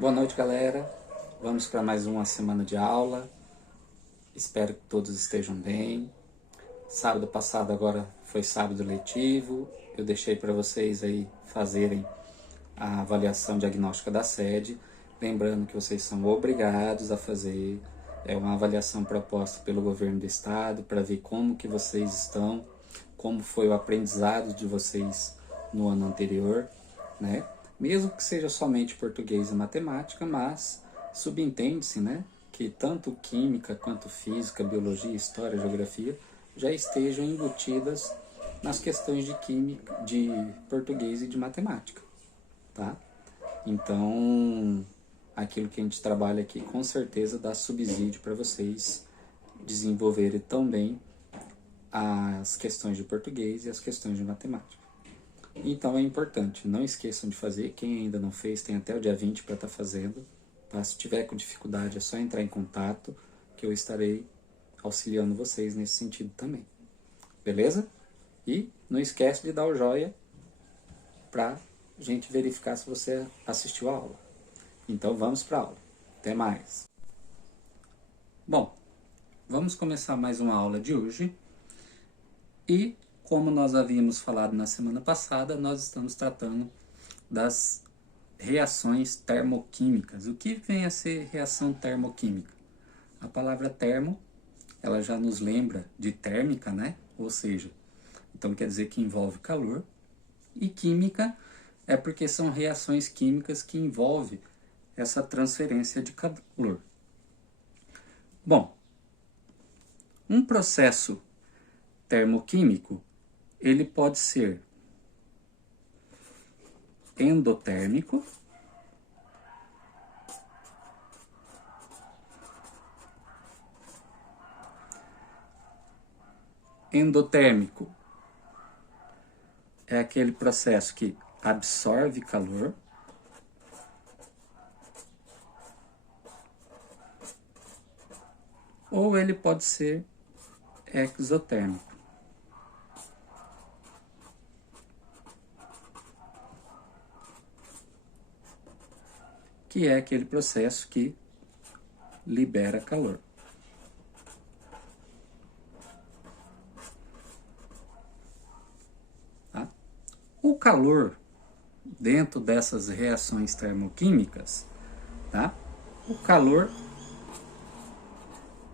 Boa noite, galera. Vamos para mais uma semana de aula. Espero que todos estejam bem. Sábado passado agora foi sábado letivo. Eu deixei para vocês aí fazerem a avaliação diagnóstica da sede. Lembrando que vocês são obrigados a fazer. É uma avaliação proposta pelo governo do estado para ver como que vocês estão, como foi o aprendizado de vocês no ano anterior, né? Mesmo que seja somente português e matemática, mas subentende-se, né, que tanto química quanto física, biologia, história, geografia já estejam embutidas nas questões de química, de português e de matemática, tá? Então, aquilo que a gente trabalha aqui com certeza dá subsídio para vocês desenvolverem também as questões de português e as questões de matemática. Então é importante, não esqueçam de fazer. Quem ainda não fez, tem até o dia 20 para estar fazendo, tá? Se tiver com dificuldade é só entrar em contato que eu estarei auxiliando vocês nesse sentido também, beleza? E não esquece de dar o joinha para a gente verificar se você assistiu a aula. Então vamos para a aula. Até mais. Bom, vamos começar mais uma aula de hoje. E como nós havíamos falado na semana passada, nós estamos tratando das reações termoquímicas. O que vem a ser reação termoquímica? A palavra termo, ela já nos lembra de térmica, né? Ou seja, então quer dizer que envolve calor. E química é porque são reações químicas que envolvem essa transferência de calor. Bom, um processo termoquímico, ele pode ser endotérmico, endotérmico é aquele processo que absorve calor, ou ele pode ser exotérmico. Que é aquele processo que libera calor. Tá? O calor, dentro dessas reações termoquímicas, tá? O calor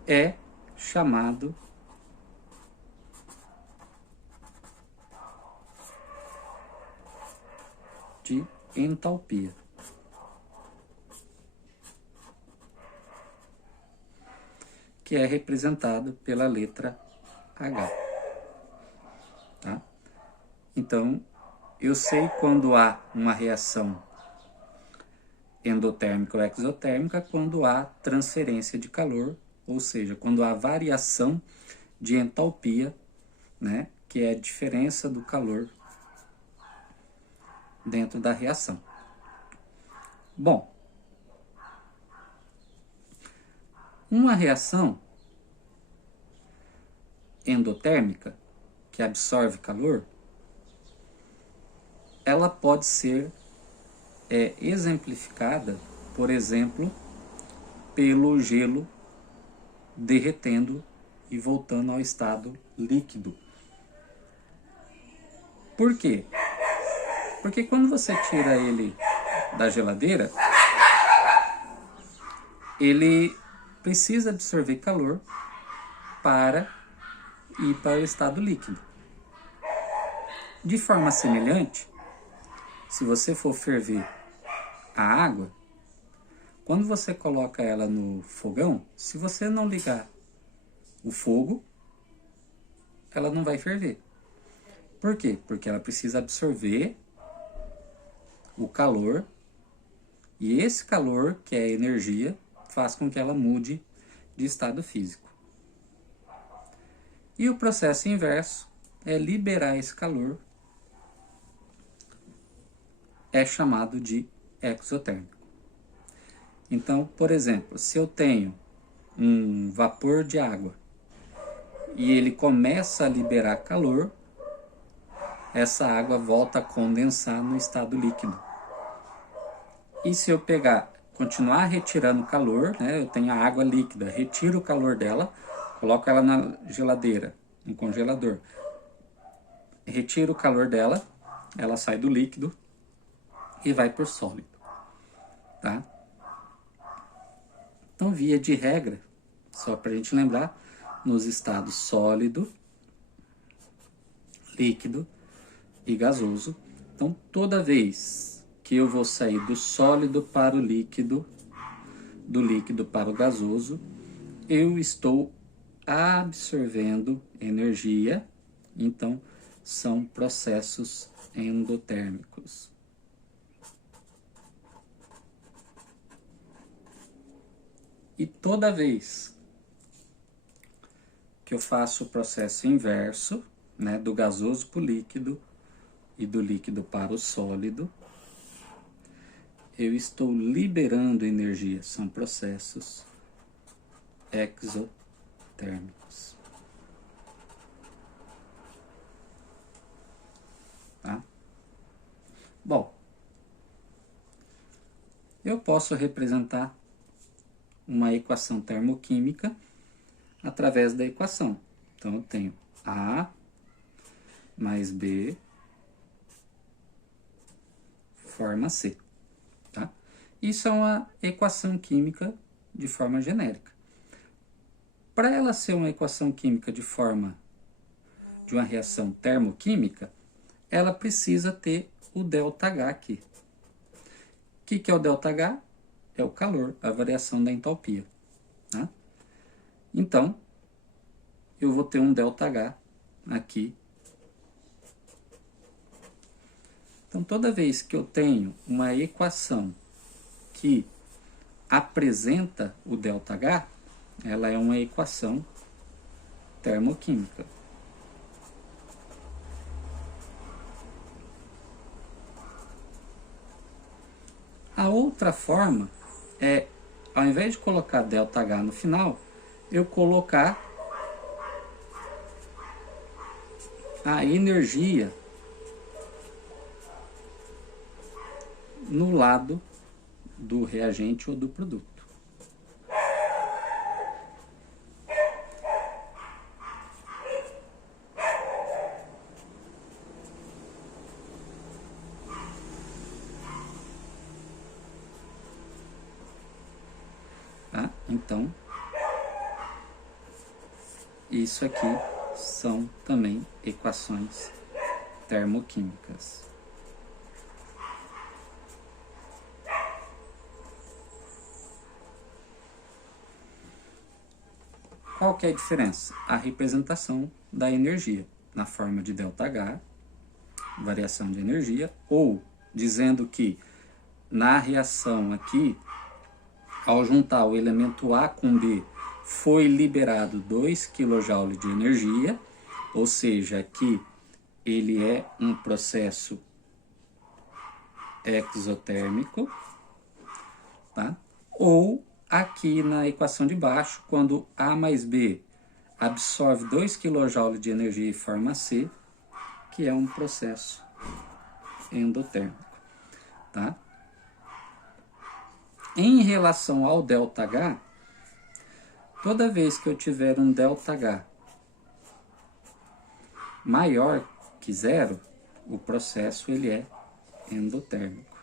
é chamado de entalpia. Que é representado pela letra H. Tá? Então, eu sei quando há uma reação endotérmica ou exotérmica quando há transferência de calor, ou seja, quando há variação de entalpia, né, que é a diferença do calor dentro da reação. Bom, uma reação endotérmica, que absorve calor, ela pode ser exemplificada, por exemplo, pelo gelo derretendo e voltando ao estado líquido. Por quê? Porque quando você tira ele da geladeira, ele precisa absorver calor para ir para o estado líquido. De forma semelhante, se você for ferver a água, quando você coloca ela no fogão, se você não ligar o fogo, ela não vai ferver. Por quê? Porque ela precisa absorver o calor, e esse calor, que é a energia, faz com que ela mude de estado físico. E o processo inverso é liberar esse calor, é chamado de exotérmico. Então, por exemplo, se eu tenho um vapor de água e ele começa a liberar calor, essa água volta a condensar no estado líquido. E se eu pegar continuar retirando calor, né? Eu tenho a água líquida, retiro o calor dela, coloco ela na geladeira, no congelador. Retiro o calor dela, ela sai do líquido e vai por sólido, tá? Então, via de regra, só para a gente lembrar, nos estados sólido, líquido e gasoso. Então, toda vez que eu vou sair do sólido para o líquido, do líquido para o gasoso, eu estou absorvendo energia. Então, são processos endotérmicos. E toda vez que eu faço o processo inverso, né, do gasoso para o líquido e do líquido para o sólido, eu estou liberando energia. São processos exotérmicos. Tá? Bom, eu posso representar uma equação termoquímica através da equação. Então, eu tenho A mais B forma C. Tá? Isso é uma equação química de forma genérica. Para ela ser uma equação química de forma de uma reação termoquímica, ela precisa ter o ΔH aqui. O que é o ΔH? É o calor, a variação da entalpia. Tá? Então, eu vou ter um ΔH aqui. Então, toda vez que eu tenho uma equação que apresenta o ΔH, ela é uma equação termoquímica. A outra forma é, ao invés de colocar ΔH no final, eu colocar a energia no lado do reagente ou do produto. Tá? Então, isso aqui são também equações termoquímicas. Qual que é a diferença? A representação da energia na forma de ΔH, variação de energia, ou dizendo que na reação aqui, ao juntar o elemento A com B, foi liberado 2 kJ de energia, ou seja, aqui ele é um processo exotérmico, tá? Ou aqui na equação de baixo, quando A mais B absorve 2 kJ de energia e forma C, que é um processo endotérmico, tá? Em relação ao ΔH, toda vez que eu tiver um ΔH maior que zero, o processo ele é endotérmico.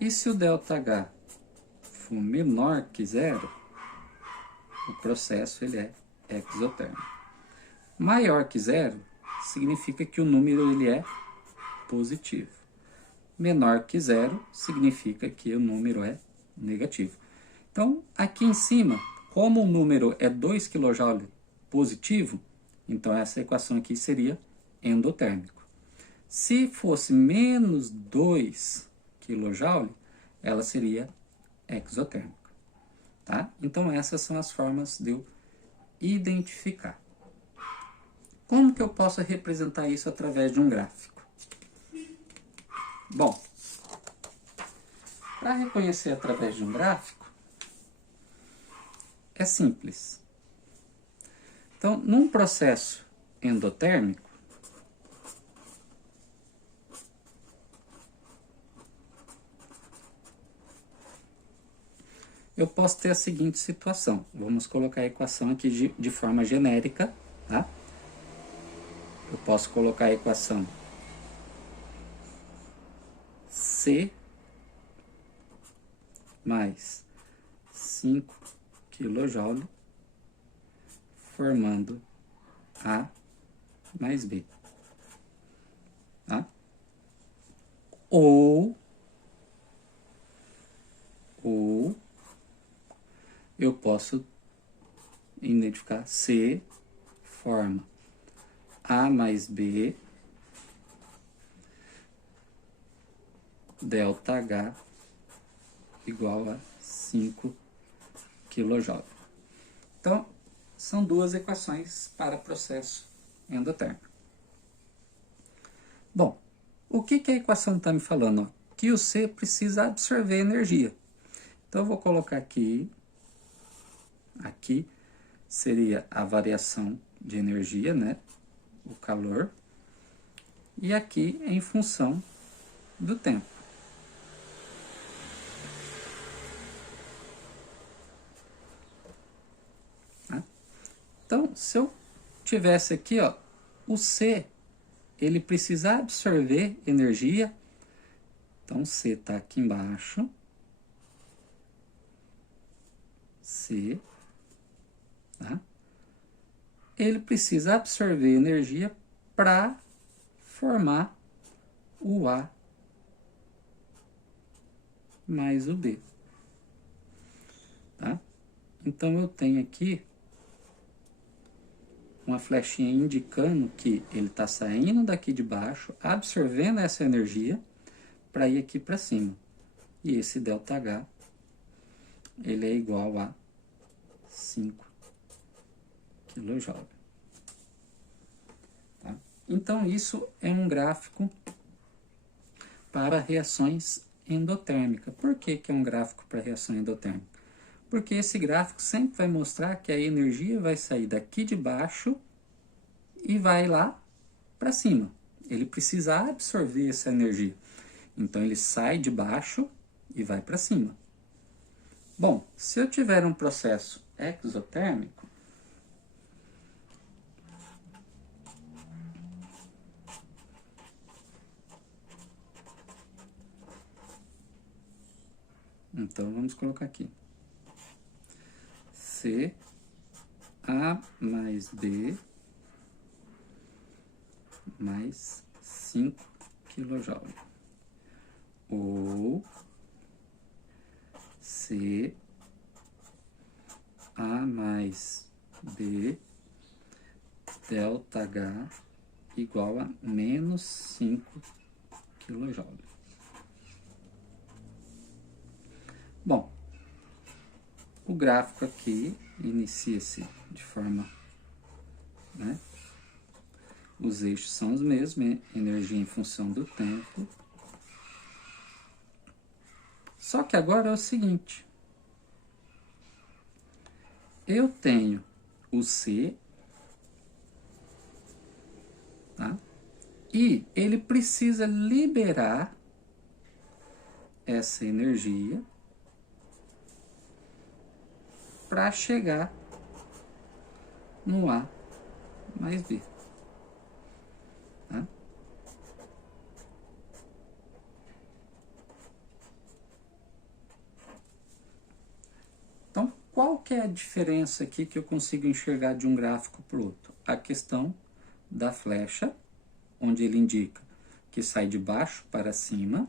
E se o ΔH for menor que zero, o processo ele é exotérmico. Maior que zero significa que o número ele é positivo. Menor que zero significa que o número é negativo. Então, aqui em cima, como o número é 2 kJ positivo, então essa equação aqui seria endotérmico. Se fosse menos 2 kJ, ela seria exotérmica. Tá? Então, essas são as formas de eu identificar. Como que eu posso representar isso através de um gráfico? Bom, para reconhecer através de um gráfico, é simples. Então, num processo endotérmico, eu posso ter a seguinte situação. Vamos colocar a equação aqui de forma genérica, tá? Eu posso colocar a equação C mais 5 kJ formando A mais B, tá? Ou eu posso identificar C forma A mais B delta H igual a 5 kJ. Então, são duas equações para processo endotérmico. Bom, o que a equação está me falando? Ó? Que o C precisa absorver energia. Então, eu vou colocar aqui seria a variação de energia, né? O calor. E aqui é em função do tempo. Tá? Então, se eu tivesse aqui, ó, o C, ele precisa absorver energia. Então, C está aqui embaixo. C, tá? Ele precisa absorver energia para formar o A mais o B, tá? Então, eu tenho aqui uma flechinha indicando que ele está saindo daqui de baixo, absorvendo essa energia para ir aqui para cima. E esse ΔH, ele é igual a 5 kJ. Tá? Então, isso é um gráfico para reações endotérmicas. Por que é um gráfico para reação endotérmica? Porque esse gráfico sempre vai mostrar que a energia vai sair daqui de baixo e vai lá para cima. Ele precisa absorver essa energia. Então, ele sai de baixo e vai para cima. Bom, se eu tiver um processo exotérmico, então vamos colocar aqui C A mais B mais 5 kJ. Ou C A mais B ΔH igual a menos 5 kJ. Bom, o gráfico aqui inicia-se de forma, né? Os eixos são os mesmos, energia em função do tempo. Só que agora é o seguinte, eu tenho o C, tá? E ele precisa liberar essa energia para chegar no A mais B. Tá? Então, qual que é a diferença aqui que eu consigo enxergar de um gráfico para o outro? A questão da flecha, onde ele indica que sai de baixo para cima,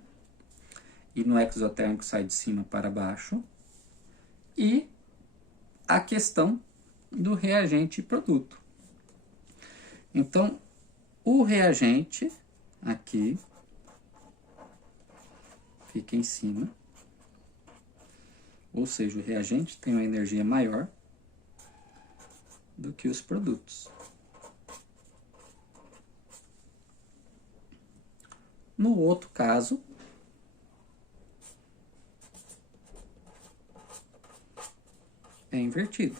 e no exotérmico sai de cima para baixo, e a questão do reagente e produto. Então, o reagente aqui fica em cima, ou seja, o reagente tem uma energia maior do que os produtos. No outro caso, é invertido.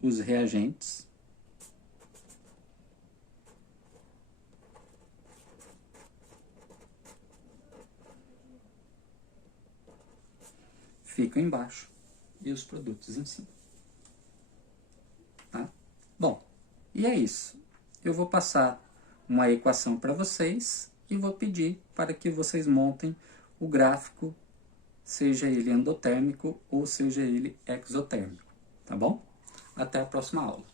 Os reagentes ficam embaixo e os produtos em si. Tá? Bom, e é isso. Eu vou passar uma equação para vocês e vou pedir para que vocês montem o gráfico, seja ele endotérmico ou seja ele exotérmico. Tá bom? Até a próxima aula.